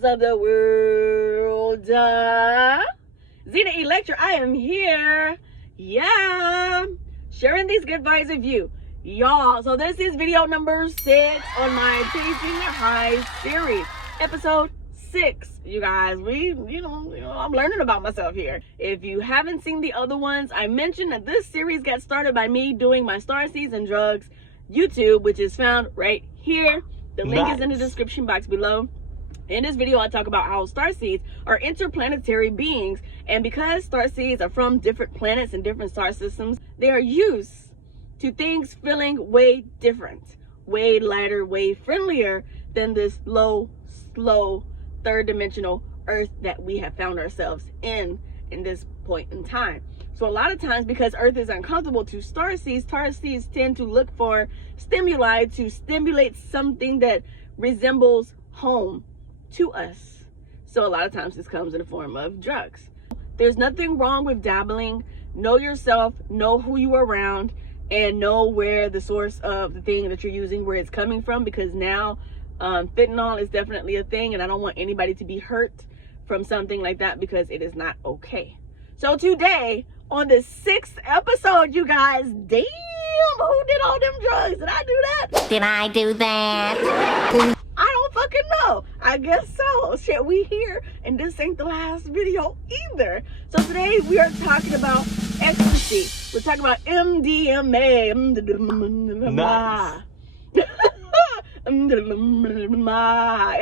peoples of the world. Zena Electra, I am here. Yeah, sharing these good vibes with you, y'all. So this is video number 6 on my Chasing the High series, episode 6. You guys, I'm learning about myself here. If you haven't seen the other ones, I mentioned that this series got started by me doing my Starseeds and Drugs YouTube, which is found right here. The link is in the description box below. In this video, I talk about how starseeds are interplanetary beings, and because starseeds are from different planets and different star systems, they are used to things feeling way different, way lighter, way friendlier than this low, slow, third-dimensional Earth that we have found ourselves in this point in time. So a lot of times, because Earth is uncomfortable to starseeds tend to look for stimuli to stimulate something that resembles home to us. So a lot of times this comes in the form of drugs. There's nothing wrong with dabbling. Know yourself, know who you are around, and know where the source of the thing that you're using, where it's coming from, because now fentanyl is definitely a thing, and I don't want anybody to be hurt from something like that, because it is not okay. So today, on the 6th episode, you guys, damn, who did all them drugs? Did I do that? Did I do that? I don't fucking know. I guess so. Shit, we here, and this ain't the last video either. So today we are talking about ecstasy. We're talking about MDMA. Nice.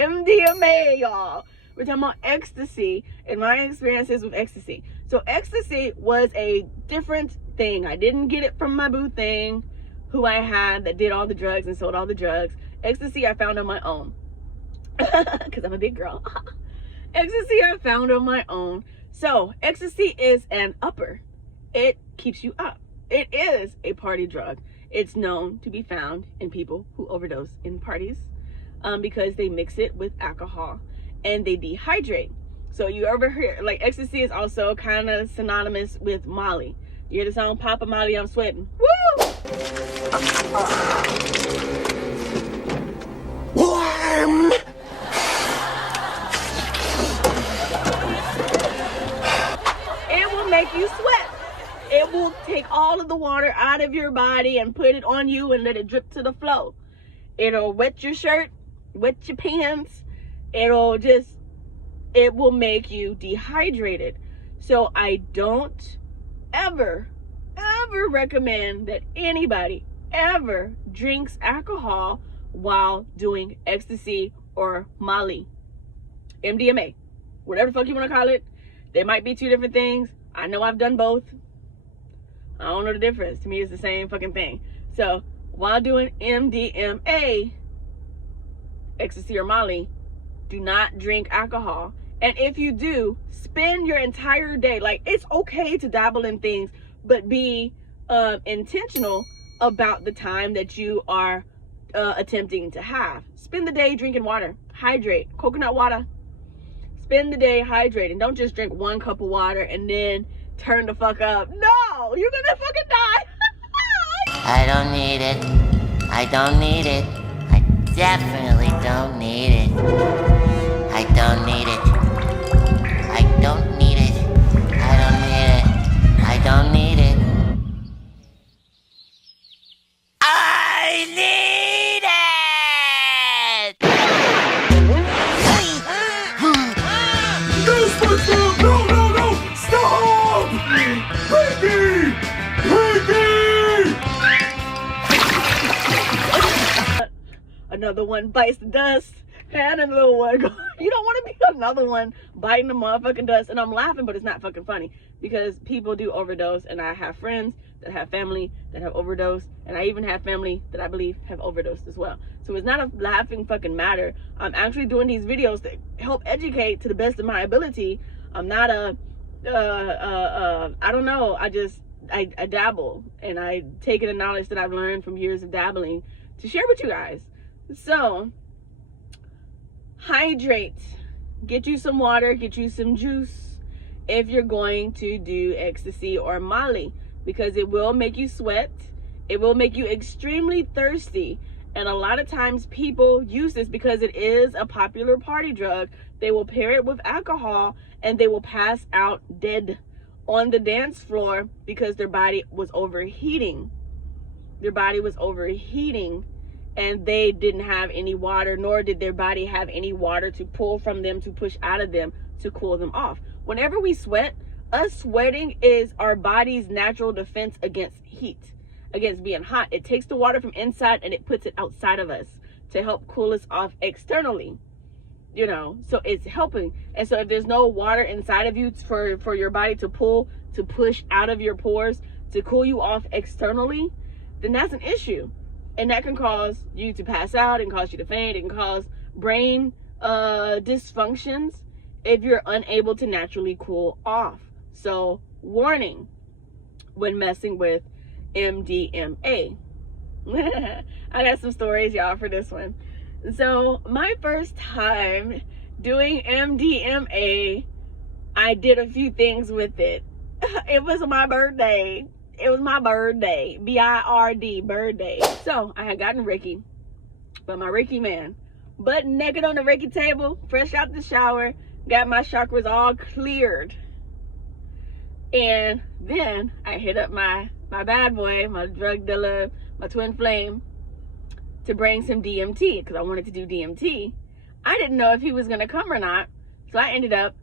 MDMA, y'all. We're talking about ecstasy and my experiences with ecstasy. So ecstasy was a different thing. I didn't get it from my boo thing, who I had that did all the drugs and sold all the drugs. Ecstasy I found on my own, because I'm a big girl. Ecstasy I found on my own. So ecstasy is an upper. It keeps you up. It is a party drug. It's known to be found in people who overdose in parties because they mix it with alcohol and they dehydrate. So you ever hear, like, ecstasy is also kind of synonymous with Molly. You hear the song Papa Molly, I'm Sweating? Woo! Warm. It will make you sweat. It will take all of the water out of your body and put it on you and let it drip to the floor. It'll wet your shirt, wet your pants. It will make you dehydrated. So I don't ever recommend that anybody ever drinks alcohol while doing ecstasy or Molly, MDMA, whatever the fuck you want to call it. They might be two different things. I know I've done both. I don't know the difference. To me, it's the same fucking thing. So while doing MDMA, ecstasy or Molly, do not drink alcohol. And if you do, spend your entire day, like, it's okay to dabble in things, but be intentional about the time that you are attempting to have. Spend the day drinking water. Hydrate. Coconut water. Spend the day hydrating. Don't just drink 1 cup of water and then turn the fuck up. No, you're gonna fucking die. I don't need it. I don't need it. I definitely don't need it. I don't need it. I don't need it. I don't need it. I don't need it. I need it! No! Stop! Ricky! Another one bites the dust, and another one goes. You don't want to be another one biting the motherfucking dust. And I'm laughing, but it's not fucking funny, because people do overdose, and I have friends that have family that have overdosed, and I even have family that I believe have overdosed as well. So it's not a laughing fucking matter. I'm actually doing these videos to help educate to the best of my ability. I'm not a I don't know. I dabble, and I take the knowledge that I've learned from years of dabbling to share with you guys. So hydrate, get you some water, get you some juice if you're going to do ecstasy or Molly, because it will make you sweat, it will make you extremely thirsty, And a lot of times people use this because it is a popular party drug. They will pair it with alcohol and they will pass out dead on the dance floor because their body was overheating. Their body was overheating and they didn't have any water, nor did their body have any water to pull from them, to push out of them, to cool them off. Whenever we sweat, us sweating is our body's natural defense against heat, against being hot. It takes the water from inside and it puts it outside of us to help cool us off externally, you know, so it's helping. And so if there's no water inside of you for your body to pull, to push out of your pores, to cool you off externally, then that's an issue. And that can cause you to pass out, and cause you to faint, it can cause brain dysfunctions if you're unable to naturally cool off. So warning when messing with MDMA. I got some stories, y'all, for this one. So my first time doing MDMA, I did a few things with it. It was my birthday. It was my birthday. B-I-R-D, birthday. So I had gotten Reiki by my Reiki man, butt naked on the Reiki table, fresh out the shower, got my chakras all cleared. And then I hit up my bad boy, my drug dealer, my twin flame, to bring some DMT, because I wanted to do DMT. I didn't know if he was going to come or not, so I ended up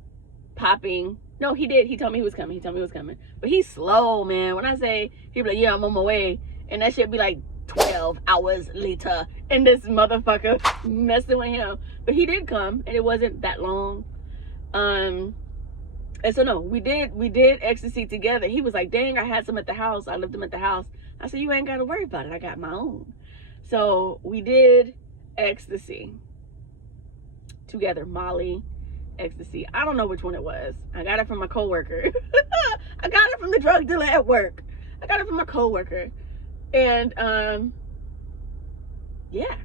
popping. No, he did. He told me he was coming. He told me he was coming. But he's slow, man. When I say, he'd be like, yeah, I'm on my way. And that shit be like 12 hours later. And this motherfucker messing with him. But he did come, and it wasn't that long. And so no, we did ecstasy together. He was like, dang, I had some at the house. I left them at the house. I said, you ain't got to worry about it. I got my own. So we did ecstasy together. Molly, ecstasy. I don't know which one it was. I got it from my coworker. I got it from the drug dealer at work. I got it from my coworker. And yeah,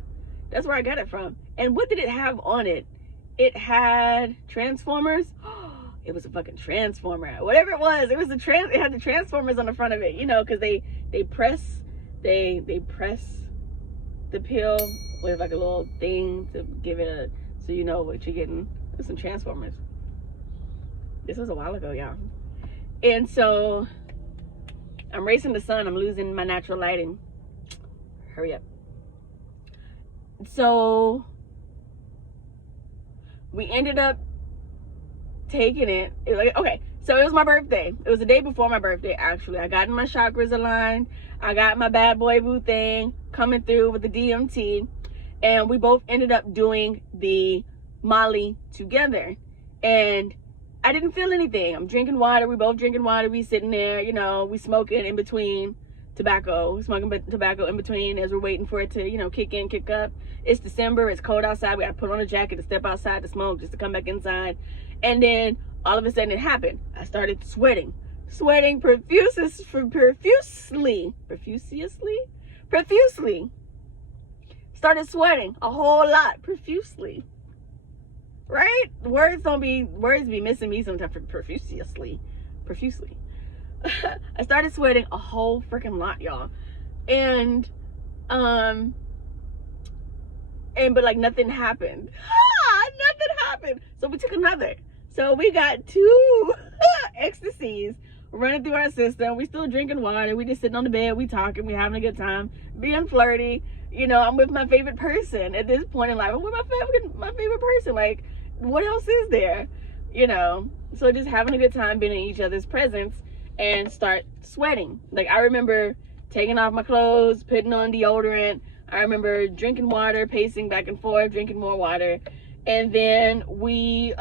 that's where I got it from. And what did it have on it? It had Transformers. It was a fucking transformer. Whatever it was, it had the Transformers on the front of it, you know, because they press the pill with like a little thing to give it so you know what you're getting. There's some Transformers. This was a while ago, y'all. And so I'm racing the sun. I'm losing my natural lighting. Hurry up. So we ended up taking it. Okay, so it was my birthday. It was the day before my birthday, actually. I got my chakras aligned. I got my bad boy boo thing coming through with the DMT. And we both ended up doing the Molly together. And I didn't feel anything. I'm drinking water. We both drinking water. We sitting there, you know, we smoking in between tobacco. Smoking tobacco in between as we're waiting for it to, you know, kick in, kick up. It's December. It's cold outside. We got to put on a jacket to step outside to smoke, just to come back inside. And then all of a sudden it happened. I started sweating profusely. Started sweating a whole lot, profusely. Right? Words be missing me sometimes. Profusely. I started sweating a whole freaking lot, y'all. And but like nothing happened. Nothing happened. So we took another. So we got 2 ecstasies running through our system. We still drinking water. We just sitting on the bed. We talking. We having a good time. Being flirty. You know, I'm with my favorite person at this point in life. I'm with my favorite person. Like, what else is there? You know, so just having a good time being in each other's presence and start sweating. Like, I remember taking off my clothes, putting on deodorant. I remember drinking water, pacing back and forth, drinking more water. And then we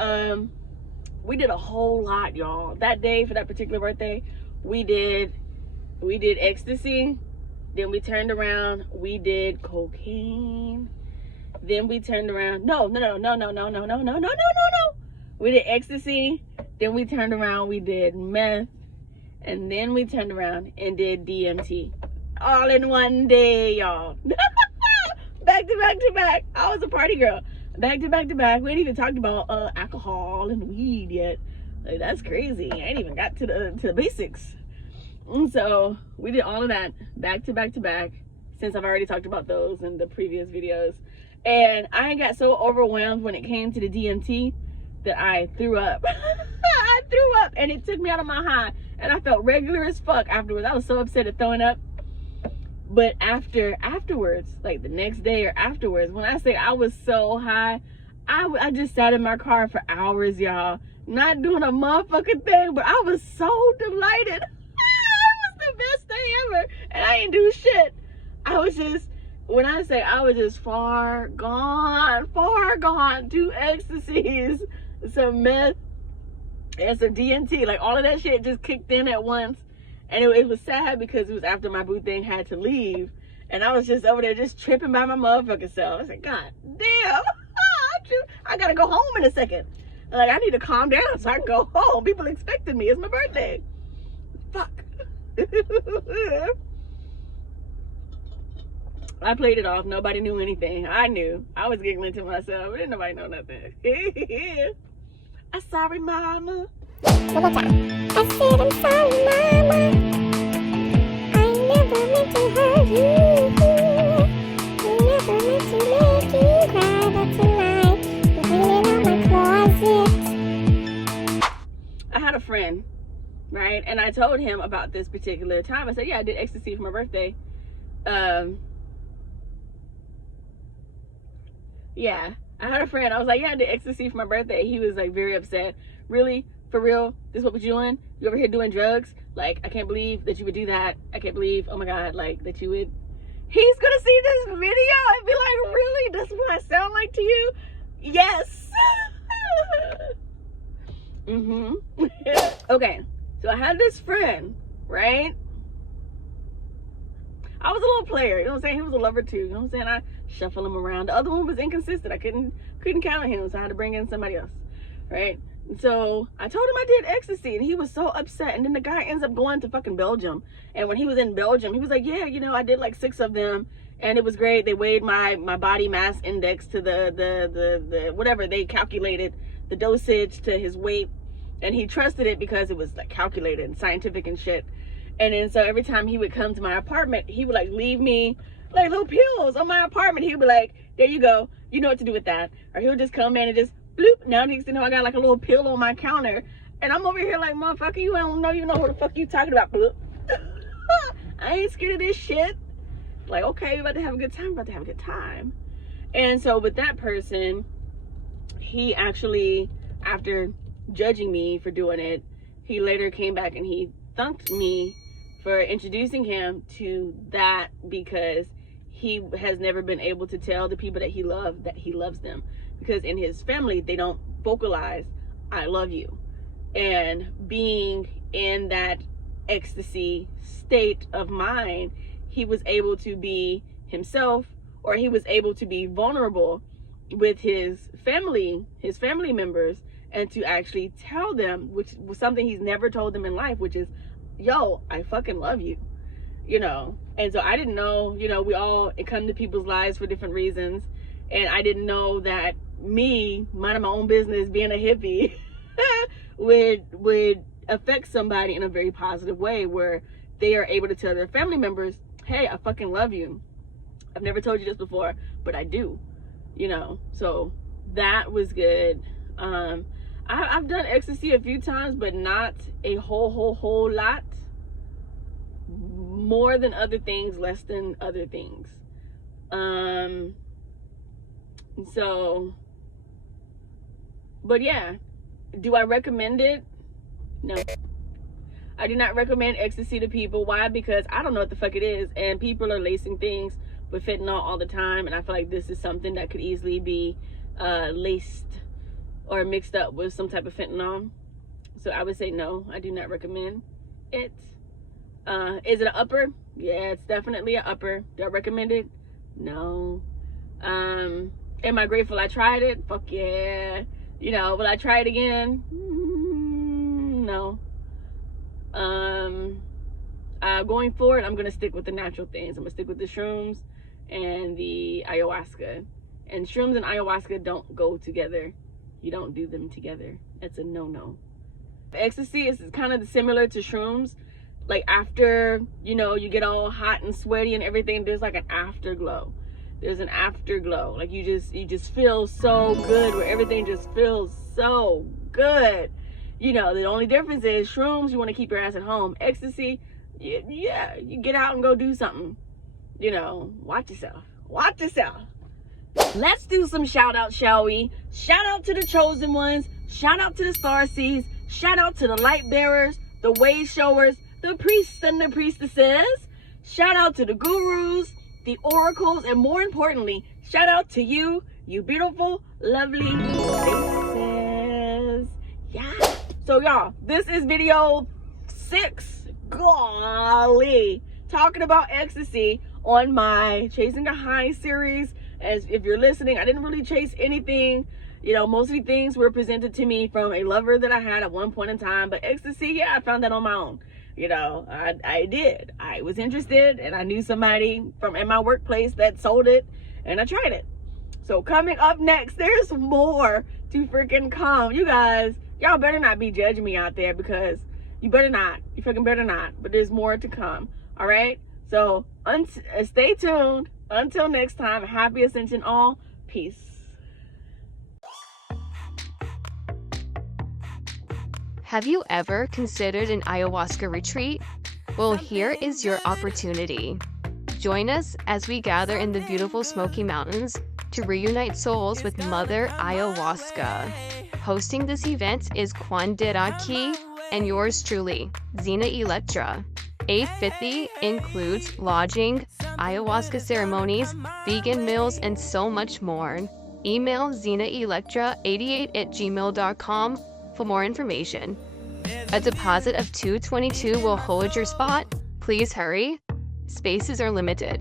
did a whole lot, y'all. That day, for that particular birthday, we did ecstasy. Then we turned around, we did cocaine. Then we turned around. No. We did ecstasy. Then we turned around, we did meth. And then we turned around and did DMT. All in one day, y'all. Back to back to back. I was a party girl. Back to back to back. We ain't even talked about alcohol and weed yet. Like, that's crazy. I ain't even got to the basics. And so we did all of that back to back to back, since I've already talked about those in the previous videos. And I got so overwhelmed when it came to the DMT that I threw up. I threw up, and it took me out of my high, and I felt regular as fuck afterwards. I was so upset at throwing up. But afterwards, like the next day or afterwards, when I say I was so high, I just sat in my car for hours, y'all, not doing a motherfucking thing, but I was so delighted. It was the best day ever, and I didn't do shit. I was just, when I say I was just far gone, 2 ecstasies, some meth, and some DMT, like all of that shit just kicked in at once. And it was sad because it was after my boo thing had to leave, and I was just over there just tripping by my motherfucking self. I said, God damn, I gotta go home in a second. Like, I need to calm down so I can go home. People expected me. It's my birthday. Fuck. I played it off. Nobody knew anything. I knew. I was giggling to myself. Didn't nobody know nothing. I'm sorry, mama. I said I'm sorry, mama. I never meant to hurt you. I never meant to make you cry, but tonight you're cleaning out my closet. I had a friend, right? And I told him about this particular time. I said, yeah, I did ecstasy for my birthday. Yeah, I had a friend. I was like, yeah, I did ecstasy for my birthday. He was like very upset. Really? For real? This is what we're doing? You over here doing drugs? Like, I can't believe that you would do that. I can't believe, oh my God, like that you would. He's gonna see this video and be like, really? That's what I sound like to you? Yes. Okay, so I had this friend, right? I was a little player, you know what I'm saying? He was a lover too, you know what I'm saying? I shuffle him around. The other one was inconsistent. I couldn't count on him, so I had to bring in somebody else, right? So I told him I did ecstasy, and he was so upset. And then the guy ends up going to fucking Belgium. And when he was in Belgium, he was like, yeah, you know, I did like 6 of them, and it was great. They weighed my body mass index to the whatever, they calculated the dosage to his weight, and he trusted it because it was like calculated and scientific and shit. And then so every time he would come to my apartment, he would like leave me like little pills on my apartment. He would be like, there you go, you know what to do with that. Or he would just come in and just bloop. Now next thing you know, I got like a little pill on my counter, and I'm over here like, motherfucker, you don't know, you know what the fuck you talking about, bloop. I ain't scared of this shit. Like, okay, we're about to have a good time, about to have a good time. And so with that person, he actually, after judging me for doing it, he later came back and he thanked me for introducing him to that, because he has never been able to tell the people that he loves them, because in his family they don't vocalize I love you. And being in that ecstasy state of mind, he was able to be himself, or he was able to be vulnerable with his family members, and to actually tell them, which was something he's never told them in life, which is, yo, I fucking love you, you know. And so I didn't know, you know, we all come to people's lives for different reasons, and I didn't know that me minding my own business, being a hippie, would affect somebody in a very positive way, where they are able to tell their family members, hey, I fucking love you. I've never told you this before, but I do, you know. So that was good. I've done ecstasy a few times, but not a whole lot. More than other things, less than other things. So, but yeah, do I recommend it? No. I do not recommend ecstasy to people. Why? Because I don't know what the fuck it is, and people are lacing things with fentanyl all the time, and I feel like this is something that could easily be laced or mixed up with some type of fentanyl. So I would say no, I do not recommend it. Is it an upper? Yeah, it's definitely an upper. Do I recommend it? No. Am I grateful I tried it? Fuck yeah. You know, will I try it again? No. Going forward, I'm gonna stick with the natural things. I'm gonna stick with the shrooms and the ayahuasca. And shrooms and ayahuasca don't go together. You don't do them together. It's a no-no. Ecstasy is kind of similar to shrooms. like after, you know, you get all hot and sweaty and everything, there's like an afterglow. There's an afterglow. Like you just feel so good, where everything just feels so good. You know, the only difference is shrooms, you want to keep your ass at home. Ecstasy, yeah, you get out and go do something. You know, watch yourself. Watch yourself. Let's do some shout outs, shall we? Shout out to the chosen ones. Shout out to the Starseeds. Shout out to the light bearers, the way showers, the priests and the priestesses. Shout out to the gurus, the oracles, and more importantly, shout out to you, you beautiful, lovely faces. Yeah. So y'all, this is video 6. Golly. Talking about ecstasy on my Chasing a High series. As if you're listening, I didn't really chase anything. You know, most of the things were presented to me from a lover that I had at one point in time. But ecstasy, yeah, I found that on my own. You know, I did. I was interested, and I knew somebody from in my workplace that sold it, and I tried it. So coming up next, there's more to freaking come. You guys, y'all better not be judging me out there, because you better not. You freaking better not. But there's more to come. All right? So stay tuned. Until next time, happy ascension all. Peace. Have you ever considered an ayahuasca retreat? Well, here is your opportunity. Join us as we gather in the beautiful Smoky Mountains to reunite souls with Mother Ayahuasca. Hosting this event is Kwandiraki and yours truly, Zina Electra. A50 includes lodging, ayahuasca ceremonies, vegan meals, and so much more. Email zinaelectra88@gmail.com for more information. A deposit of $222 will hold your spot. Please hurry. Spaces are limited.